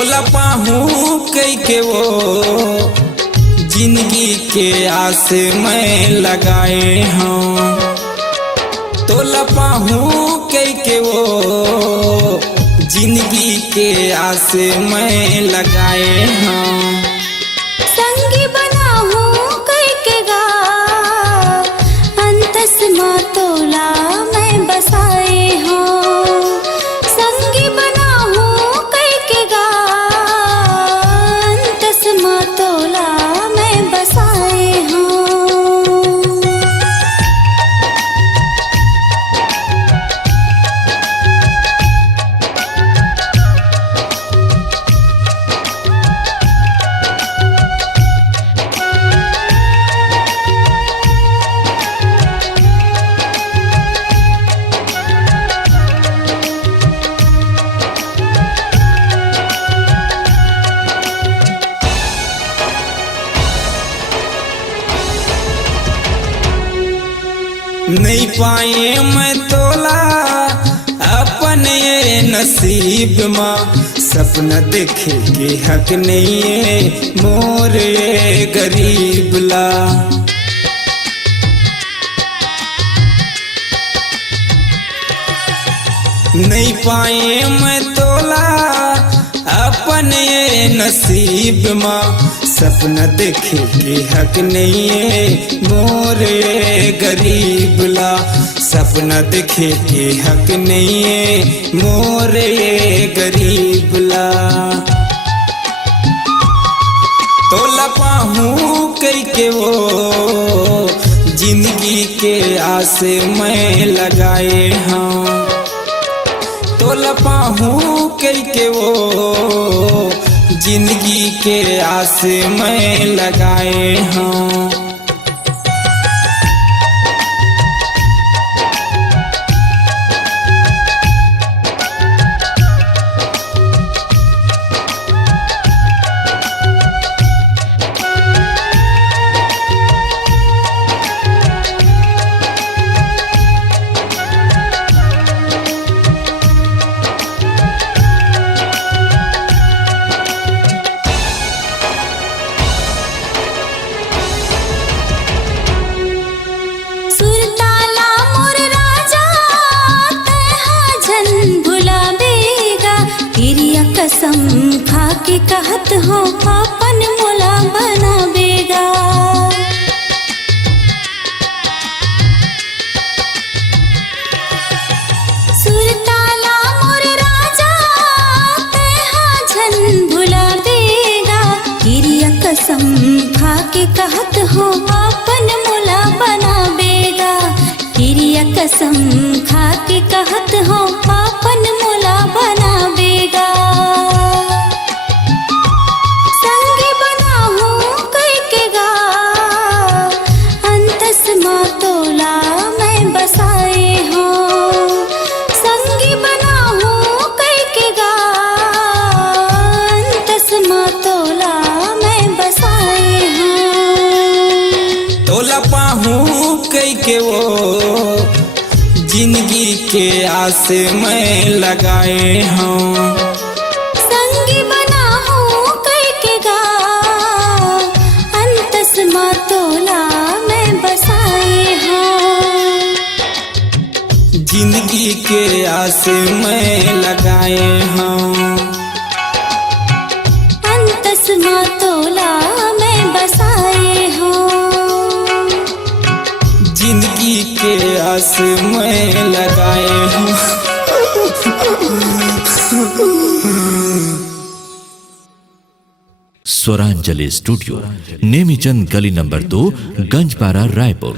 तोला पाहूं कई के वो जिंदगी के आस में लगाए हों। तोला पाहूं कई के वो जिंदगी के आस में लगाए हों। संगी बना हूँ कई के गा अंतस माँ तोला मैं बसाए हूँ। संगी बना हूँ कई के गा अंतस माँ तोला मैं बसाए हूँ। नहीं पाए मैं तोला अपने नसीब माँ, सपना देखे के हक नहीं है मोर ये गरीब ला। नहीं पाए मैं तोला अपने नसीब माँ, सपना देखे के हक नहीं है मोर ये गरीब ला। सपना देखे के हक नहीं है मोर ये गरीब ला। तोला पाहूं कई के वो जिंदगी के आस में लगाए हों। तोला पाहूं कई के वो जिंदगी के आस में लगाए हों। कसम खा के कहत हो अपन मोला बनावेगा। सुरताला मोर राजा तेहा झन भुलावेगा। गिरिया कसम खा के कहत हो अपन मोला बनावेगा। गिरिया कसम खा के कहत हो अपन मोला बनावेगा। तोला पाहूं कई के वो जिंदगी के आस में लगाए हों। संगी बना हूँ कई के गा अंतस माँ तोला मैं बसाए हूँ। जिंदगी के आस में लगाए हों। अंतस माँ तोला मैं बसाए हूँ। जिंदगी के आस में लगाए हों। स्वरांजलि स्टूडियो, नेमीचंद गली नंबर 2, गंजपारा, रायपुर।